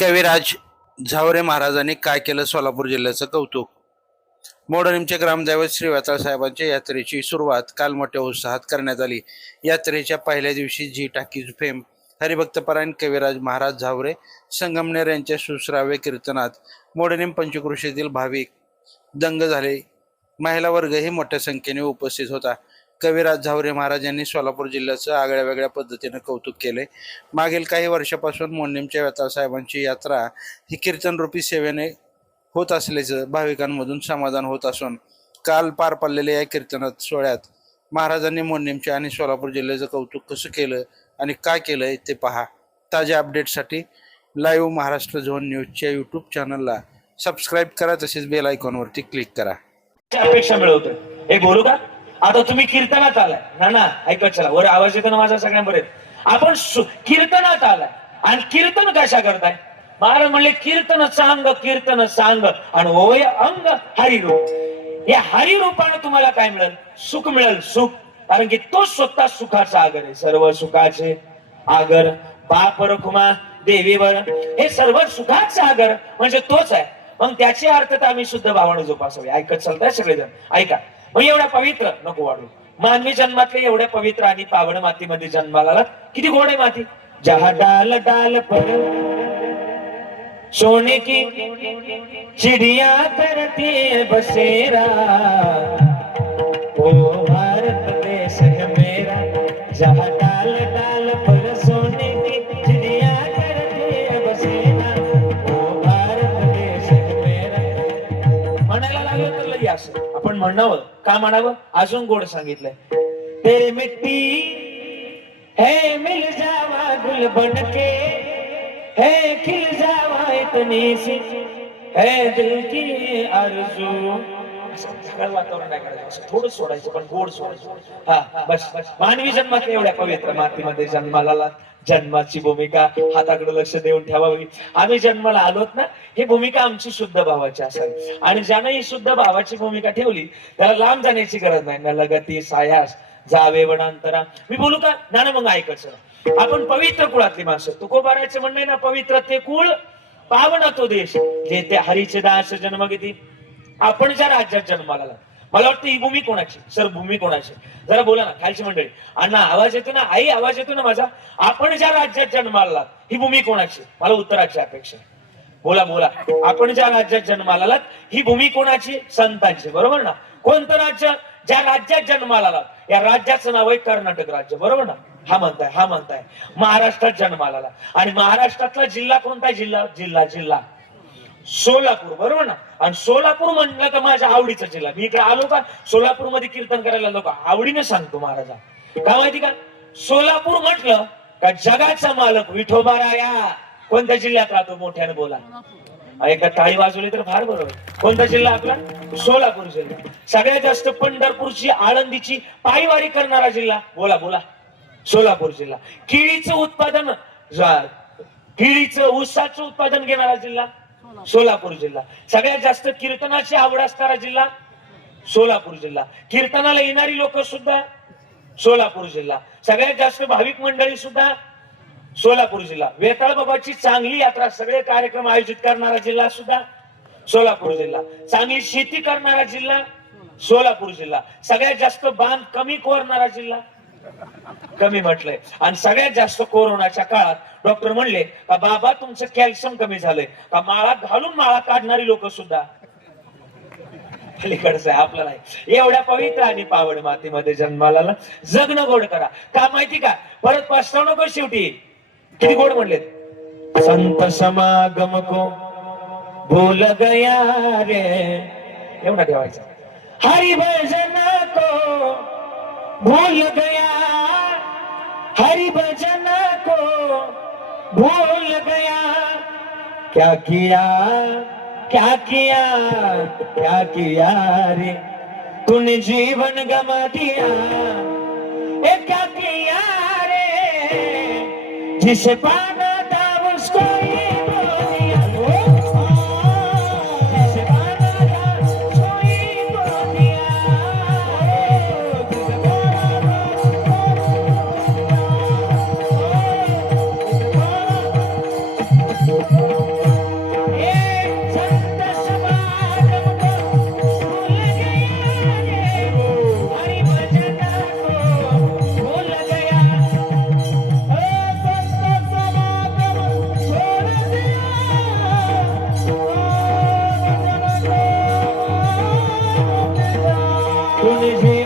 कविराज झावरे महाराजांनी काय केलं? सोलापूर जिल्ह्याचं कौतुक. मोडणीमचे ग्रामदैवत श्री वेताळ साहेबांच्या यात्रेची सुरुवात काल मोठ्या उत्साहात करण्यात आली. यात्रेच्या पहिल्या दिवशी जी टाकीज फेम हरिभक्तपरायण कविराज महाराज झावरे संगमनेर यांच्या सुश्राव्य कीर्तनात मोडणीम पंचक्रोशीतील भाविक दंग झाले. महिला वर्गही मोठ्या संख्येने उपस्थित होता. कविराज झावरे महाराज यांनी सोलापूर जिल्ह्याचं आगळ्या वेगळ्या पद्धतीनं कौतुक केले. मागील काही वर्षापासून मोडणीमच्या वेताळ साहेबांची यात्रा ही कीर्तनरूपी सेवेने होत असल्याचं भाविकांमधून समाधान होत असून काल पार पडलेल्या या कीर्तनात सोहळ्यात महाराजांनी मोडणीमचे आणि सोलापूर जिल्ह्याचं कौतुक कसं केलं आणि काय केलंय ते पहा. ताज्या अपडेटसाठी लाईव्ह महाराष्ट्र झोन न्यूजच्या यूट्यूब चॅनलला सबस्क्राईब करा, तसेच बेल आयकॉनवरती क्लिक करा. अपेक्षा मिळवतोय. हे बोलू का? आता तुम्ही कीर्तनात आलाय ना, ऐकत चला. वर आवाज येतो ना माझा सगळ्यांबरोबर. आपण कीर्तनात आलाय आणि कीर्तन कशा करताय? महाराज म्हणले कीर्तन सांग आणि होय अंग हरिरूप. या हरिरूपाने तुम्हाला काय मिळेल? सुख मिळेल, सुख. कारण की तो स्वतः सुखाचा आगर आहे. सर्व सुखाचे आगर बाप रखुमा देवीवर, हे सर्व सुखाचे आगर म्हणजे तोच आहे. मग त्याचे अर्थ तर आम्ही शुद्ध भावना जोपासावे. ऐकत चालताय सगळेजण? ऐका. मग एवढ्या पवित्र नको वाढू. मानवी जन्मातले एवढ्या पवित्र आणि पावन मातीमध्ये जन्माला आला. किती गोड आहे माती. जहा डाल डाल पर सोने की चिड़िया करती है बसेरा, ओ भारत देश है मेरा. जहा डाल डाल पर सोने की चिड़िया करती है बसेरा, ओ भारत देश है मेरा. म्हणायला लागलं तर लई असं आपण म्हणावं. का म्हणावं? अजून गोड सांगितलंय. तेरे मिट्टी है मिल जावा गुल बनके, है खिल जावा इतनी सी है दिल की आरज़ू. सगळं वातावरण नाही करायचं, थोडं सोडायचं पण गोड सोडायचं. हा बस. मानवी जन्मात एवढ्या पवित्र मातीमध्ये जन्माला जन्माची भूमिका हाताकडे लक्ष देऊन ठेवावी. आम्ही जन्माला आलोत ना, ही भूमिका आमची शुद्ध भावाची असावी. आणि ज्यानं ही शुद्ध भावाची भूमिका ठेवली त्याला लांब जाण्याची गरज नाही. न लगती सायास जावे वनांतरा. मी बोलू का? ना मग ऐकायचं. आपण पवित्र कुळातली माणसं. तुकोबारायचं म्हणणं ना, पवित्र ते कुळ पावन तो देश जेथे हरीचे दास जन्म घेती. आपण ज्या राज्यात जन्माला, मला वाटतं ही भूमी कोणाची? सर भूमी कोणाची? जरा बोला ना खालची मंडळी. अण्णा आवाज येतो ना? आई आवाज येतो ना माझा? आपण ज्या राज्यात जन्माला ही भूमी कोणाची? मला उत्तराची अपेक्षा. बोला बोला. आपण ज्या राज्यात जन्माला ही भूमी कोणाची? संतांची. बरोबर ना? कोणतं राज्य? ज्या राज्यात जन्माला आला या राज्याचं नाव आहे कर्नाटक राज्य. बरोबर ना? हा म्हणताय महाराष्ट्रात जन्माला आला. आणि महाराष्ट्रातला जिल्हा कोणता? जिल्हा सोलापूर. बरोबर ना? आणि सोलापूर म्हणलं का माझ्या आवडीचा जिल्हा. मी इकडे आलो का सोलापूर मध्ये कीर्तन करायला आलो का आवडीने सांगतो महाराजा. का माहिती का? सोलापूर म्हटलं का जगाचा मालक विठोबा राया कोणत्या जिल्ह्यात राहतो? मोठ्याने बोला. एका टाळी वाजवली तर फार बरोबर. कोणता जिल्हा आपला? सोलापूर जिल्हा. सगळ्यात जास्त पंढरपूरची आळंदीची पायवारी करणारा जिल्हा? बोला बोला. सोलापूर जिल्हा. केळीचं उत्पादन, केळीचं ऊसाचं उत्पादन घेणारा जिल्हा? सोलापूर जिल्हा. सगळ्यात जास्त कीर्तनाची आवड असणारा जिल्हा? सोलापूर जिल्हा. कीर्तनाला येणारी लोक सुद्धा? सोलापूर जिल्हा. सगळ्यात जास्त भाविक मंडळी सुद्धा? सोलापूर जिल्हा. वेताळ बाबाची चांगली यात्रा, सगळे कार्यक्रम आयोजित करणारा जिल्हा सुद्धा? सोलापूर जिल्हा. चांगली शेती करणारा जिल्हा? सोलापूर जिल्हा. सगळ्यात जास्त बांध कमी कोरणारा जिल्हा? कमी म्हटलंय. आणि सगळ्यात जास्त कोरोनाच्या काळात डॉक्टर म्हणले का बाबा तुमचं कॅल्शियम कमी झालंय का माळा घालून माळा काढणारी लोक सुद्धा पलीकडचं आहे. आपलं नाही. एवढ्या पवित्र आणि पावन मातीमध्ये जन्माला जगणं गोड करा. का माहिती का? परत पस्ताव नको शेवटी. किती गोड म्हणलेत. संत समागम को भूल गया रे, एवढा ठेवायचा. हरि भजन को भूल गया, हरि भजन को भूल गया. क्या किया क्या किया क्या किया रे तूने जीवन गमा दिया. क्या किया रे जिसे पाना था उसको ये खो दिया. जिसे पाना था उसको ये खो दिया. जिसे पाना था तुझे